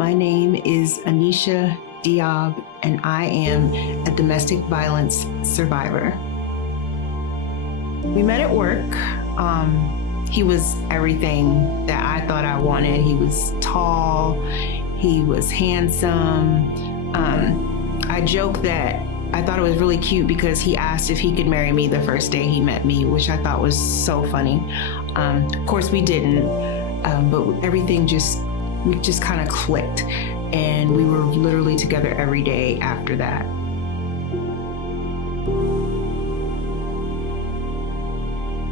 My name is Aneesah Diaab, and I am a domestic violence survivor. We met at work. He was everything that I thought I wanted. He was tall, he was handsome. I joke that I thought it was really cute because he asked if he could marry me the first day he met me, which I thought was so funny. Of course we didn't, but everything just kind of clicked, and we were literally together every day after that.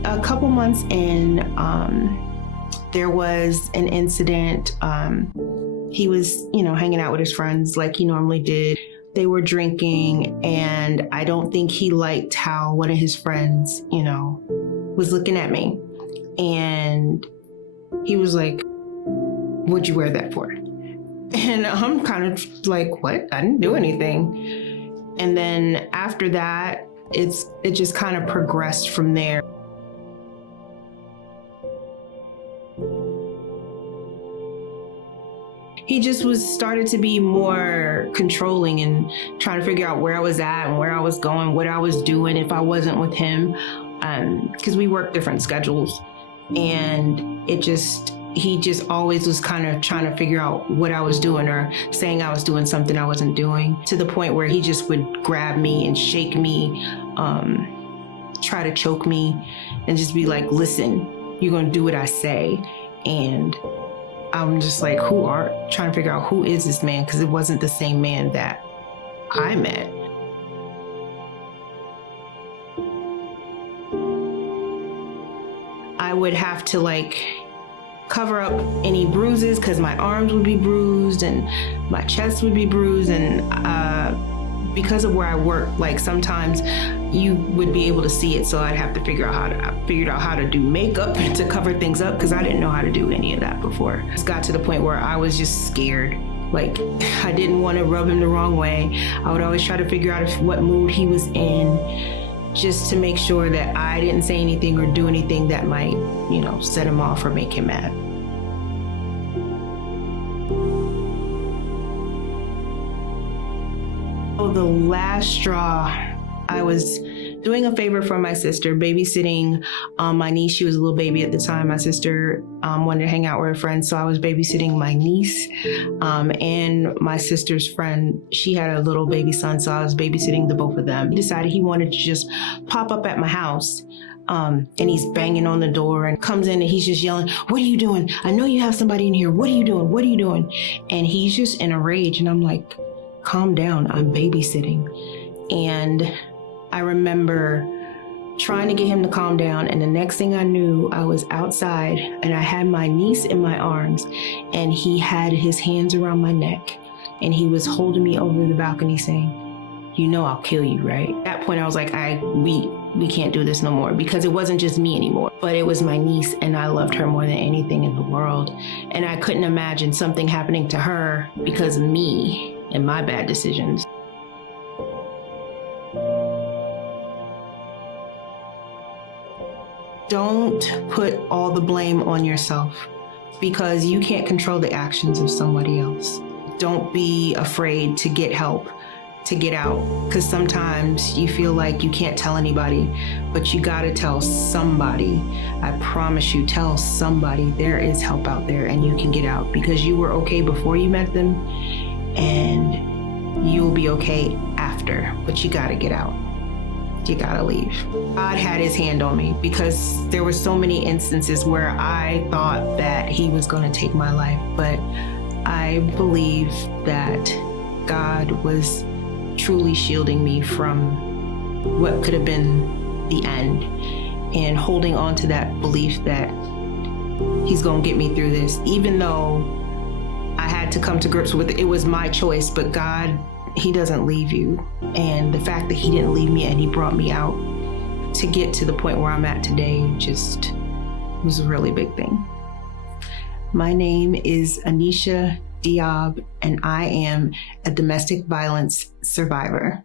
A couple months in, there was an incident. He was, hanging out with his friends like he normally did. They were drinking, and I don't think he liked how one of his friends, was looking at me. And he was like, "What'd you wear that for?" And I'm kind of like, "What? I didn't do anything." And then after that, it just kind of progressed from there. He just started to be more controlling and trying to figure out where I was at and where I was going, what I was doing if I wasn't with him, because we work different schedules. And he just always was kind of trying to figure out what I was doing or saying I was doing something I wasn't doing, to the point where he just would grab me and shake me, try to choke me, and just be like, "Listen, you're gonna do what I say." And I'm just like, trying to figure out who is this man, because it wasn't the same man that I met. I would have to cover up any bruises because my arms would be bruised and my chest would be bruised, and because of where I work, sometimes you would be able to see it, so I'd have to figure out how to do makeup to cover things up, because I didn't know how to do any of that before. It got to the point where I was just scared. I didn't want to rub him the wrong way. I would always try to figure out what mood he was in, just to make sure that I didn't say anything or do anything that might, set him off or make him mad. The last straw, I was doing a favor for my sister, babysitting my niece. She was a little baby at the time. My sister wanted to hang out with her friends, so I was babysitting my niece and my sister's friend. She had a little baby son, so I was babysitting the both of them. He decided he wanted to just pop up at my house. And he's banging on the door and comes in and he's just yelling, "What are you doing? I know you have somebody in here. What are you doing? What are you doing?" And he's just in a rage, and I'm like, "Calm down, I'm babysitting." And I remember trying to get him to calm down, and the next thing I knew, I was outside and I had my niece in my arms, and he had his hands around my neck, and he was holding me over the balcony saying, "I'll kill you, right?" At that point I was like, we can't do this no more, because it wasn't just me anymore, but it was my niece, and I loved her more than anything in the world. And I couldn't imagine something happening to her because of me and my bad decisions. Don't put all the blame on yourself, because you can't control the actions of somebody else. Don't be afraid to get help, to get out, because sometimes you feel like you can't tell anybody, but you gotta tell somebody. I promise you, tell somebody. There is help out there, and you can get out, because you were okay before you met them, and you'll be okay after, but you gotta get out. You gotta leave. God had his hand on me, because there were so many instances where I thought that he was gonna take my life, but I believe that God was truly shielding me from what could have been the end, and holding on to that belief that he's gonna get me through this, even though I had to come to grips with it. It was my choice, but God, he doesn't leave you. And the fact that he didn't leave me and he brought me out to get to the point where I'm at today just was a really big thing. My name is Aneesah Diaab, and I am a domestic violence survivor.